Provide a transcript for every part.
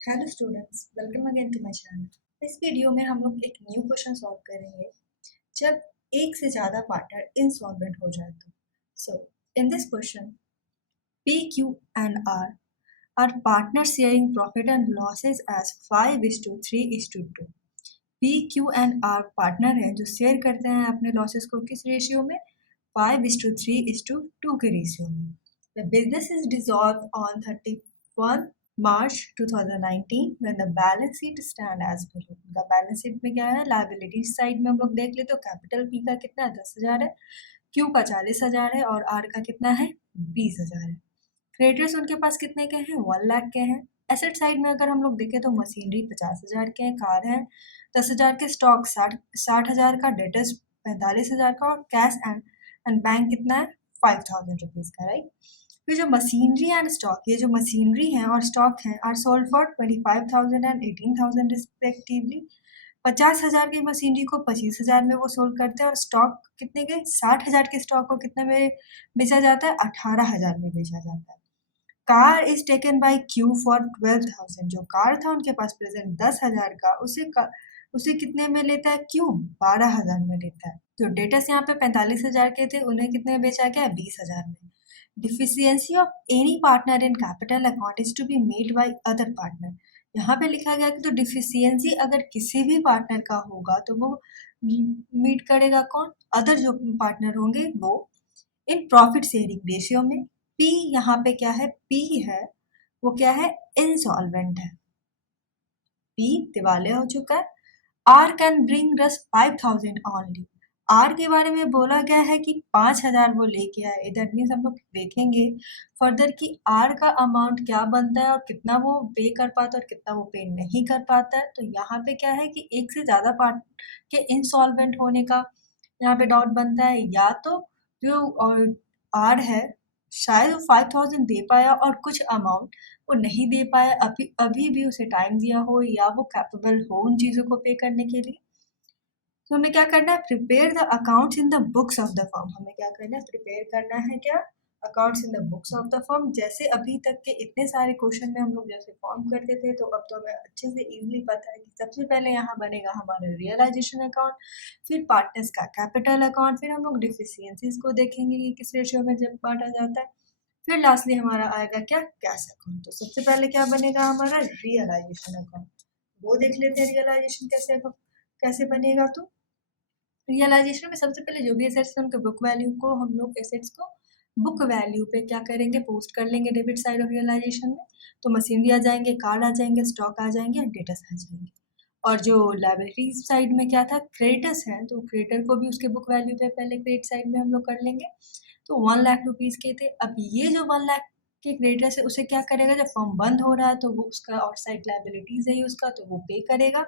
Hello students, welcome again to my channel. इस video में हम लोग एक न्यू क्वेश्चन सॉल्व करेंगे जब एक से ज़्यादा पार्टनर इंसॉल्वेंट हो जाए तो। So in this question P, Q and R are partners sharing profit and losses as 5:3:2। P, Q and R partner हैं जो शेयर करते हैं अपने लॉसेस को किस रेशियो में, 5:3:2 के रेशियो में। The business is dissolved on 31 March 2019 when the balance sheet stand as below। उनका बैलेंस शीट में क्या है, लाइबिलिटी साइड में हम लोग देख ले तो कैपिटल P का कितना है, 10,000 है, Q का 40,000 है और R का कितना है, 20,000 है। क्रेडिटर्स उनके पास कितने के हैं, 1 लाख के हैं। एसेट साइड में अगर हम लोग देखें तो मशीनरी 50,000 के हैं, कार है 10,000 के, स्टॉक 60,000 का, डेटर्स 45,000 का और कैश एंड बैंक कितना है, 5,000 रुपीज़ का, राइट। फिर जो मशीनरी एंड स्टॉक, ये जो मशीनरी है और स्टॉक है are sold for 25,000 and 18,000 respectively. 50,000 की मशीनरी को 25,000 में वो सोल्ड करते हैं और स्टॉक कितने के, 60,000 के स्टॉक को कितने में बेचा जाता है, 18,000 में बेचा जाता है। Car is taken by Q for 12,000। जो कार था उनके पास प्रेजेंट 10,000 का, उसे कितने में लेता है, क्यू 12,000 में लेता है। जो डेटर्स यहाँ पे 45,000 के थे उन्हें कितने में बेचा गया, 20,000 में। Deficiency of any partner in capital account is to be made by other partner. यहाँ पे लिखा गया कि तो डिफिशियंसी अगर किसी भी पार्टनर का होगा तो वो मीट करेगा कौन, अदर जो पार्टनर होंगे वो, इन प्रॉफिट शेयरिंग रेशियो में। पी यहाँ पे क्या है, पी है वो क्या है, इंसॉल्वेंट है, पी दिवालिया हो चुका है। आर कैन ब्रिंग रस 5,000 ऑनली। आर के बारे में बोला गया है कि 5,000 वो लेके आए। दैट मीन्स हम लोग देखेंगे फर्दर कि आर का अमाउंट क्या बनता है और कितना वो पे कर पाता है और कितना वो पे नहीं कर पाता है। तो यहाँ पे क्या है कि एक से ज़्यादा पार्ट के इंसॉल्वेंट होने का यहाँ पे डाउट बनता है, या तो जो आर है शायद वो 5,000 दे पाया और कुछ अमाउंट वो नहीं दे पाया, अभी अभी भी उसे टाइम दिया हो या वो कैपेबल हो उन चीज़ों को पे करने के लिए। तो हमें क्या करना है, prepare the accounts in the books of the firm. हमें क्या करना है, प्रिपेयर करना है क्या, accounts in the books of the firm. जैसे अभी तक के इतने सारे क्वेश्चन में हम लोग जैसे फॉर्म करते थे, तो अब तो हमें अच्छे से इजीली पता है कि सबसे पहले यहाँ बनेगा हमारा रियलाइजेशन अकाउंट, फिर पार्टनर्स का कैपिटल अकाउंट, फिर हम लोग डिफिशियंसीज को देखेंगे कि किस रेशियो में जब बांटा जाता है, फिर लास्टली हमारा आएगा क्या, कैश अकाउंट। तो सबसे पहले क्या बनेगा हमारा, रियलाइजेशन अकाउंट। वो देख लेते हैं रियलाइजेशन कैसे बनेगा। तो रियलाइजेशन में सबसे पहले जो भी एसेट्स हैं उनके बुक वैल्यू को हम लोग एसेट्स को बुक वैल्यू पे क्या करेंगे, पोस्ट कर लेंगे डेबिट साइड ऑफ रियलाइजेशन में। तो मशीनरी आ जाएंगे, कार्ड आ जाएंगे, स्टॉक आ जाएंगे और डेटर्स आ जाएंगे। और जो लाइबिलिटी साइड में क्या था, क्रेडिटर्स हैं, तो क्रेडिटर को भी उसके बुक वैल्यू पे पहले क्रेडिट साइड में हम लोग कर लेंगे। तो 1 लाख रुपीज़ के थे। अब ये जो 1 लाख के क्रेडिटर्स है उसे क्या करेगा, जब फॉर्म बंद हो रहा है तो वो उसका और साइड लाइबिलिटीज है ही उसका, तो वो पे करेगा।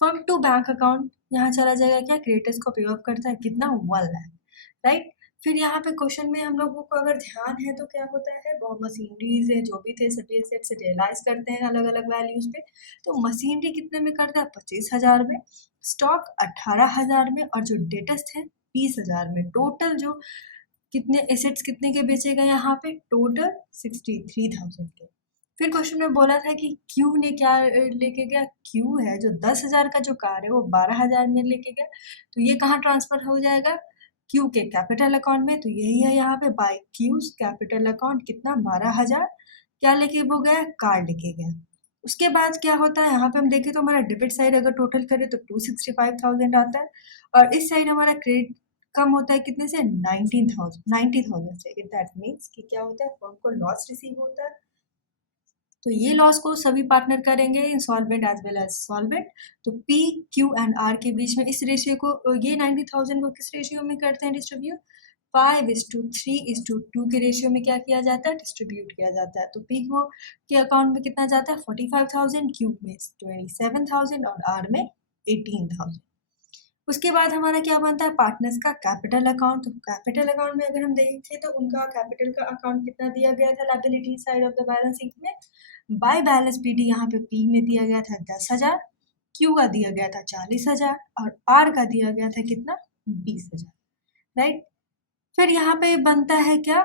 फर्म टू बैंक अकाउंट यहाँ चला जाएगा, क्या क्रेडिटर्स को पे ऑफ करता है कितना, 1 लाख, राइट। फिर यहाँ पे क्वेश्चन में हम लोगों को अगर ध्यान है तो क्या होता है, वो मशीनरीज है जो भी थे सभी एसेट से रियलाइज करते हैं अलग अलग वैल्यूज पे। तो मशीनरी कितने में करता है, 25,000 में, स्टॉक 18,000 में और जो डेटर्स थे 20,000 में। टोटल जो कितने एसेट्स कितने के बेचे गए यहाँ पे, टोटल 63,000 के। फिर क्वेश्चन में बोला था कि क्यू ने क्या लेके गया, क्यू है जो 10,000 का जो कार है वो 12,000 में लेके गया। तो ये कहाँ ट्रांसफर हो जाएगा, क्यू के कैपिटल अकाउंट में। तो यही है यहाँ पे, बाय क्यूज कैपिटल अकाउंट कितना, 12,000 क्या लेके वो गया, कार लेके गया। उसके बाद क्या होता है, यहाँ पे हम देखें तो हमारा डेबिट साइड अगर टोटल करें तो 265,000 आता है और इस साइड हमारा क्रेडिट कम होता है कितने से, 90,000 से। दैट मीन्स कि क्या होता है, फर्म को लॉस रिसीव होता है। तो ये लॉस को सभी पार्टनर करेंगे, insolvent as well as solvent. तो पी, क्यू एंड आर के बीच में इस रेशियो को, ये 90,000 को किस रेशियो में करते हैं डिस्ट्रीब्यूट, 5:3:2 के रेशियो में क्या किया जाता है, डिस्ट्रीब्यूट किया जाता है। तो पी को के अकाउंट में कितना जाता है, 45,000, क्यू में 27,000 और आर में 18,000। उसके बाद हमारा क्या बनता है, पार्टनर्स का कैपिटल अकाउंट। तो कैपिटल अकाउंट में अगर हम देखें तो उनका कैपिटल का अकाउंट कितना दिया गया था, liability side of the balance sheet में, बाय बैलेंस पीडी यहाँ पे पी में दिया गया था 10,000, क्यू का दिया गया था 40,000 और आर का दिया गया था कितना, 20,000, राइट। फिर यहाँ पे बनता है क्या,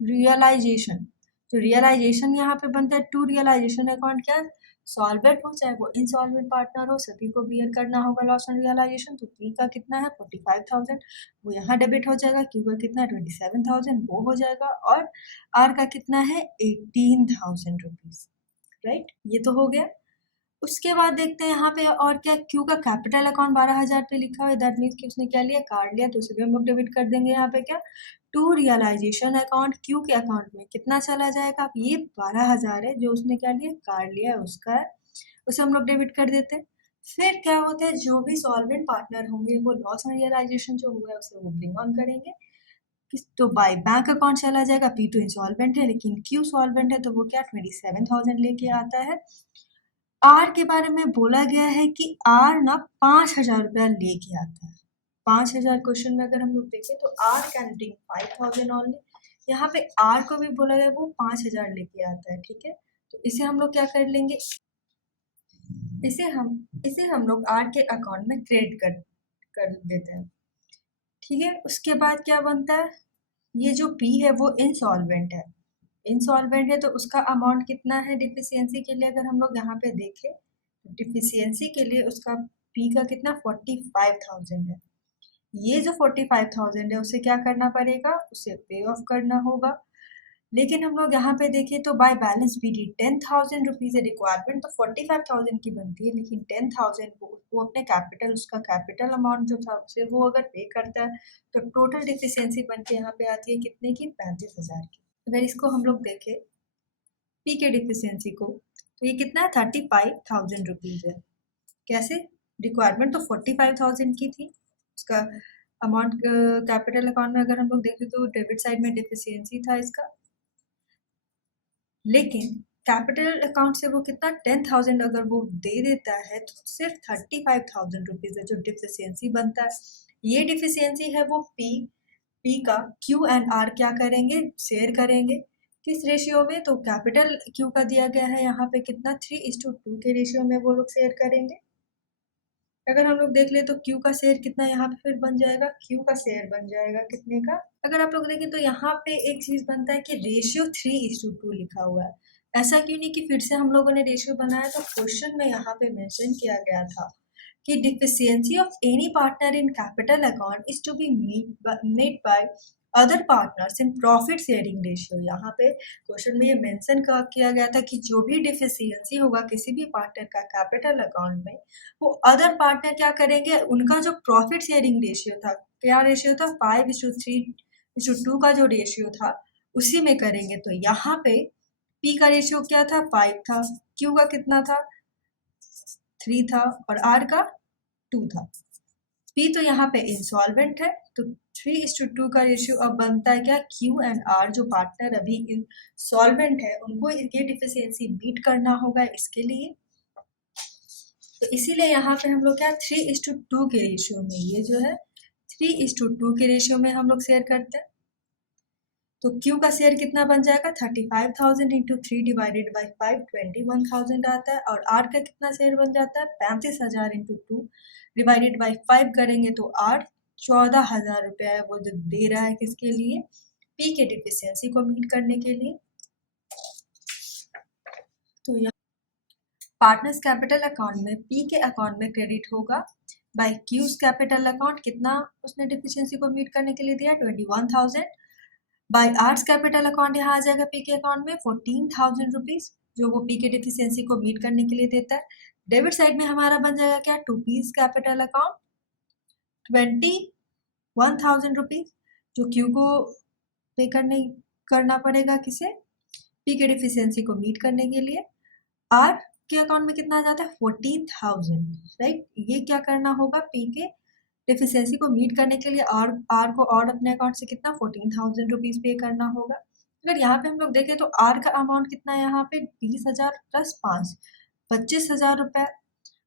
रियलाइजेशन। जो रियलाइजेशन यहाँ पे बनता है टू रियलाइजेशन अकाउंट क्या है, सॉल्वेंट हो चाहे वो इंसॉल्वेंट पार्टनर हो, सभी को बियर करना होगा लॉस ऑन रियलाइजेशन। तो पी का कितना है 45,000, वो यहाँ डेबिट हो जाएगा। क्यू का कितना है 27,000, वो हो जाएगा। और आर का कितना है 18,000 रुपीज, राइट। ये तो हो गया। उसके बाद देखते हैं यहाँ पे और क्या, क्यू का कैपिटल अकाउंट 12,000 पे लिखा हुआ है, दैट मीन्स कि उसने क्या लिया, कार्ड लिया, तो उसे भी हम लोग डेबिट कर देंगे। यहाँ पे क्या, टू रियलाइजेशन अकाउंट, क्यू के अकाउंट में कितना चला जाएगा, अब ये 12,000 है जो उसने क्या लिया, कार्ड लिया है उसका है, उसे हम लोग डेबिट कर देते हैं। फिर क्या होता है, जो भी सॉल्वेंट पार्टनर होंगे वो लॉस ऑन रियलाइजेशन जो हुआ है उसे वो ब्रिंग ऑन करेंगे। तो बाय बैंक अकाउंट चला जाएगा, पी टू इंसॉल्वेंट है लेकिन क्यू सॉल्वेंट है, तो वो क्या 27,000 लेके आता है। आर के बारे में बोला गया है कि आर ना 5,000 रुपया लेके आता है। 5,000 क्वेश्चन में अगर हम लोग देखें तो आर कैन ब्रिंग 5,000 ओनली। यहाँ पे आर को भी बोला गया वो 5,000 लेके आता है, ठीक है। तो इसे हम लोग क्या कर लेंगे, इसे हम लोग आर के अकाउंट में क्रेडिट कर देते हैं, ठीक है। उसके बाद क्या बनता है, ये जो पी है वो इंसॉल्वेंट है। इंसॉल्वेंट है तो उसका अमाउंट कितना है डिफिशियंसी के लिए, अगर हम लोग यहाँ पे देखें तो डिफिशियंसी के लिए उसका पी का कितना 45,000 है। ये जो 45,000 है उसे क्या करना पड़ेगा, उसे पे ऑफ करना होगा। लेकिन हम लोग यहाँ पे देखें तो बाय बैलेंस पीडी 10,000 रुपीज है, रिक्वायरमेंट तो 45,000 की बनती है, लेकिन 10,000 वो अपने कैपिटल, उसका कैपिटल अमाउंट जो था उसे वो अगर पे करता है तो टोटल डिफिशियंसी बन के यहाँ पे आती है कितने की, 35,000 की। अगर इसको हम लोग देखें पी के डिफिशियंसी को, तो ये कितना है 35,000 रुपीज है। कैसे, रिक्वायरमेंट तो 45,000 की थी, उसका अमाउंट कैपिटल अकाउंट में अगर हम लोग देखें तो डेबिट साइड में डिफिशियंसी था इसका, लेकिन कैपिटल अकाउंट से वो कितना 10,000 अगर वो दे देता है तो सिर्फ 35,000 रुपीज है जो डिफिशियंसी बनता है। ये डिफिशियंसी है वो पी का क्यू एंड आर क्या करेंगे, शेयर करेंगे। किस रेशियो में, तो कैपिटल क्यू का दिया गया है यहाँ पे कितना 3:2 के रेशियो में वो लोग शेयर करेंगे। अगर हम लोग देख ले तो क्यू का शेयर कितना यहाँ पे फिर बन जाएगा, क्यू का शेयर बन जाएगा कितने का, अगर आप लोग देखें तो यहाँ पे एक चीज बनता है कि रेशियो 3:2 लिखा हुआ है। ऐसा क्यों नहीं कि फिर से हम लोगों ने रेशियो बनाया, तो क्वेश्चन में यहाँ पे मेंशन किया गया था कि deficiency of any partner in capital account is to be made by other partners in profit sharing ratio. यहाँ पे क्वेश्चन में ये मेंशन किया गया था कि जो भी डिफिशियंसी होगा किसी भी पार्टनर का कैपिटल अकाउंट में, वो अदर पार्टनर क्या करेंगे, उनका जो प्रॉफिट शेयरिंग रेशियो था, क्या रेशियो था 5:3:2 का जो रेशियो था उसी में करेंगे। तो यहाँ पे पी का रेशियो क्या था 5 था, क्यू का कितना था 3 था और आर का 2 था। पी तो यहाँ पे इंसॉल्वेंट है, तो 3:2 का रेशियो अब बनता है क्या, क्यू एंड आर जो पार्टनर अभी इंसॉल्वेंट है उनको ये डिफिशियंसी बीट करना होगा इसके लिए। तो इसीलिए यहाँ पे हम लोग क्या 3:2 के रेशियो में, ये जो है 3:2 के रेशियो में हम लोग शेयर करते हैं। तो क्यू का शेयर कितना बन जाएगा 35,000 इंटू 3 डिवाइडेड बाई 5 21,000 आता है। और आर का कितना शेयर बन जाता है 35,000 इंटू 2 डिवाइडेड बाई 5 करेंगे तो आर 14,000 रुपया है वो जो दे रहा है किसके लिए, पी के डिफिशियंसी को मीट करने के लिए। तो यहाँ पार्टनर्स कैपिटल अकाउंट में पी के अकाउंट में क्रेडिट होगा बाय क्यूज कैपिटल अकाउंट, कितना उसने डिफिशियंसी को मीट करने के लिए दिया 21,000, बाय आर्ट्स कैपिटल अकाउंट यहाँ आ जाएगा पी के अकाउंट में 14,000 रुपीज जो वो पी के डिफिशियंसी को मीट करने के लिए देता है। डेबिट साइड में हमारा बन जाएगा क्या to piece capital account 21,000 rupees जो क्यू को पे करना पड़ेगा किसे, पी के डिफिशियंसी को मीट करने के लिए। आर के अकाउंट में कितना आ जाता है 14,000, राइट। ये क्या करना होगा पी के डिफिशियंसी को मीट करने के लिए आर को और अपने अकाउंट से कितना 14,000 रुपीज पे करना होगा। अगर यहाँ पे हम लोग देखें तो आर का अमाउंट कितना है यहाँ पे 20,000 प्लस 5 25,000 रुपए,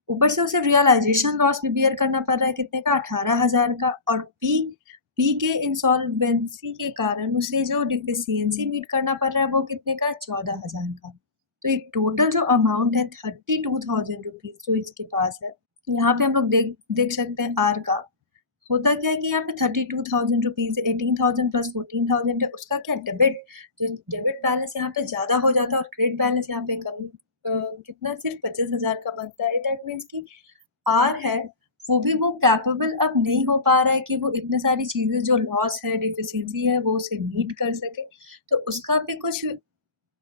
ऊपर से उसे रियलाइजेशन लॉस भी बियर करना पड़ रहा है कितने का 18,000 का। और पी के इंसॉल्वेंसी के कारण उसे जो डिफिशियंसी मीट करना पड़ रहा है वो कितने का 14,000 का। तो एक टोटल जो अमाउंट है 32,000 रुपीज जो इसके पास है। यहाँ पे हम लोग देख सकते हैं आर का होता क्या है कि यहाँ पे 32,000 रुपीज़ 18,000 प्लस 14,000 है, उसका क्या जो डेबिट बैलेंस यहाँ पे ज़्यादा हो जाता है और क्रेडिट बैलेंस यहाँ पे कम कितना सिर्फ 25,000 का बनता है। दैट मीन्स कि आर है वो भी वो कैपेबल अब नहीं हो पा रहा है कि वो इतने सारी चीज़ें जो लॉस है डिफिशियंसी है वो उसे मीट कर सके। तो उसका भी कुछ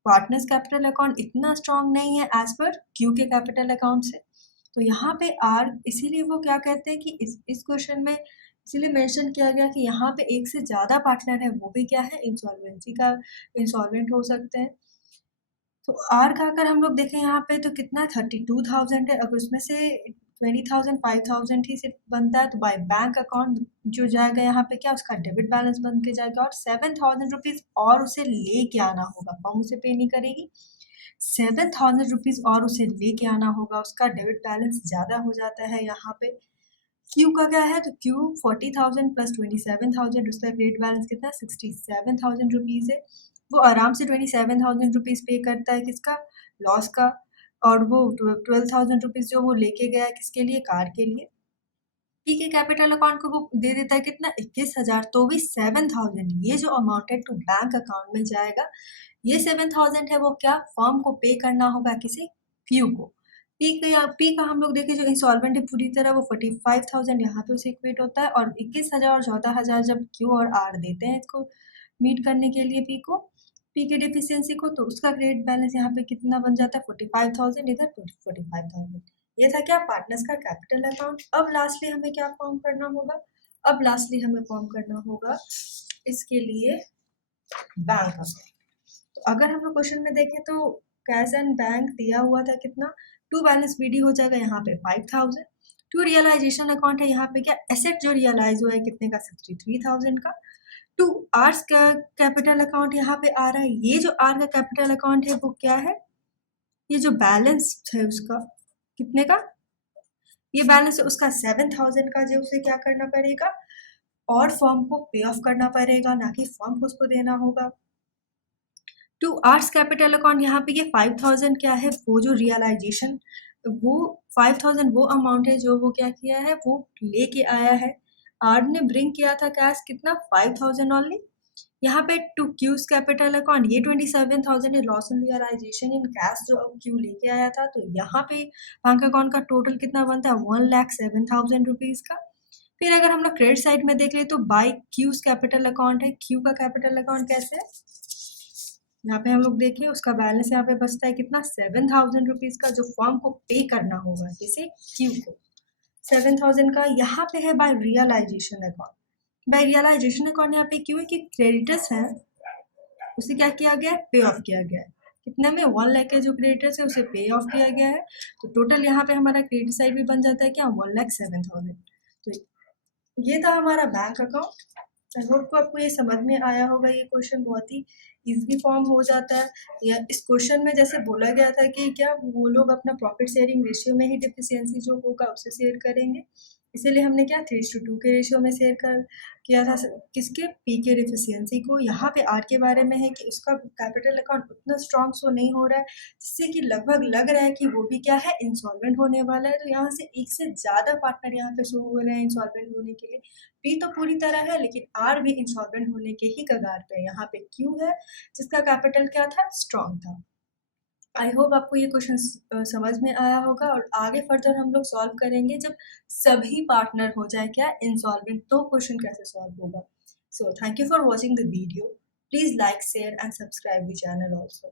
पार्टनर्स कैपिटल अकाउंट इतना स्ट्रांग नहीं है एज पर क्यू के कैपिटल अकाउंट से। तो यहाँ पे आर इसीलिए वो क्या कहते हैं कि इस क्वेश्चन में इसीलिए मेंशन किया गया कि यहाँ पे एक से ज़्यादा पार्टनर है वो भी क्या है इंसॉल्वेंसी का इंसॉल्वेंट हो सकते हैं। तो आर का अगर हम लोग देखें यहाँ पे तो कितना 32,000 है, अगर उसमें से 20,000 5,000 ही सिर्फ बनता है तो बाय बैंक अकाउंट जो जाएगा यहाँ पे क्या उसका डेबिट बैलेंस बन के जाएगा और 7,000 रुपीज़ और उसे लेके आना होगा, फर्म उसे पे नहीं करेगी। 7,000 रुपीज़ और उसे लेके आना होगा, उसका डेबिट बैलेंस ज़्यादा हो जाता है यहाँ पे। क्यू का क्या है तो क्यू 40,000 प्लस 27,000 उसका क्रेडिट बैलेंस कितना 67,000 रुपीज़ है। वो आराम से 27,000 रुपीज़ पे करता है किसका लॉस का, और वो 12,000 रुपीज़ जो वो लेके गया है किसके लिए कार के लिए। पी के कैपिटल अकाउंट को वो दे देता है कितना 21,000, तो भी 7,000 ये जो अमाउंट है टू बैंक अकाउंट में जाएगा। ये 7,000 है वो क्या फर्म को पे करना होगा किसे क्यू को। पी का हम लोग देखें जो इंस्टॉलमेंट है पूरी तरह वो 45,000 यहाँ पे उसे इक्वेट होता है और 21,000 और 14,000 जब क्यू और आर देते हैं इसको मीट करने के लिए पी के डिफिशियंसी को, तो उसका क्रेडिट बैलेंस यहाँ पे कितना बन जाता है 45,000, इधर 45,000। ये था क्या पार्टनर्स का कैपिटल अकाउंट। अब लास्टली हमें क्या फॉर्म करना होगा, अब लास्टली हमें फॉर्म करना होगा इसके लिए बैंक अकाउंट। तो अगर हम लोग क्वेश्चन में देखें तो कैश एंड बैंक दिया हुआ था कितना टू बैलेंस बीडी हो जाएगा यहाँ पे 5,000। टू रियलाइजेशन अकाउंट है यहाँ पे क्या एसेट जो रियलाइज हुआ है कितने का 63,000 का। टू आर्स का कैपिटल अकाउंट यहाँ पे आ रहा है, ये जो आर का कैपिटल अकाउंट है वो क्या है, ये जो बैलेंस है उसका कितने का, ये बैलेंस है उसका 7,000 का, जो उसे क्या करना पड़ेगा और फर्म को पे ऑफ करना पड़ेगा, ना कि फर्म को उसको देना होगा। टू आर्ट्स कैपिटल अकाउंट यहाँ पे ये 5,000 क्या है वो जो रियलाइजेशन वो 5,000 वो अमाउंट है जो वो क्या किया है वो लेके आया है। आर ने ब्रिंग किया था कैश कितना 5,000 ओनली। यहाँ पे टू क्यूज कैपिटल अकाउंट ये 27,000 है loss in realisation in cash जो क्यू लेके आया था। तो यहाँ पे बैंक अकाउंट का टोटल कितना बनता है 1,07,000 रुपीज का। फिर अगर हम लोग क्रेडिट साइड में देख ले तो बाई क्यूज कैपिटल अकाउंट है, क्यू का कैपिटल अकाउंट कैसे है यहाँ पे हम लोग देखिए उसका बैलेंस यहाँ पे बचता है कितना 7,000 रुपीज का जो फर्म को पे करना होगा किसे क्यू को 7,000 का। यहाँ पे है by realisation account, by realisation account यहाँ पे क्यों है कि क्रेडिटर्स है उसे क्या किया गया है पे ऑफ किया गया है, कितने में 1 लाख के जो क्रेडिटर्स है उसे पे ऑफ किया गया है। तो टोटल यहाँ पे हमारा क्रेडिट साइड भी बन जाता है क्या 1,07,000। तो ये था हमारा बैंक अकाउंट। आई होप को आपको ये समझ में आया होगा, ये क्वेश्चन बहुत ही इजी फॉर्म हो जाता है। या इस क्वेश्चन में जैसे बोला गया था कि क्या वो लोग अपना प्रॉफिट शेयरिंग रेशियो में ही डिफिशियंसी जो होगा उसे शेयर करेंगे, इसीलिए हमने क्या 3:2 के रेशियो में शेयर कर किया था किसके पी के डिफिशियंसी को। यहाँ पे आर के बारे में है कि उसका कैपिटल अकाउंट उतना स्ट्रॉन्ग सो नहीं हो रहा है जिससे कि लगभग लग रहा है कि वो भी क्या है इंसॉल्वेंट होने वाला है। तो यहाँ से एक से ज़्यादा पार्टनर यहाँ पे शो हो रहे हैं इंसॉल्वेंट होने के लिए। पी तो पूरी तरह है लेकिन आर भी इंसॉल्वेंट होने के ही कगार पे। यहाँ पे क्यू है जिसका कैपिटल क्या था स्ट्रॉन्ग था। आई होप आपको ये क्वेश्चन समझ में आया होगा और आगे फर्दर हम लोग सॉल्व करेंगे जब सभी पार्टनर हो जाए क्या इंसॉल्वेंट, तो क्वेश्चन कैसे सॉल्व होगा। So thank you for watching the video, please like share and subscribe the channel also.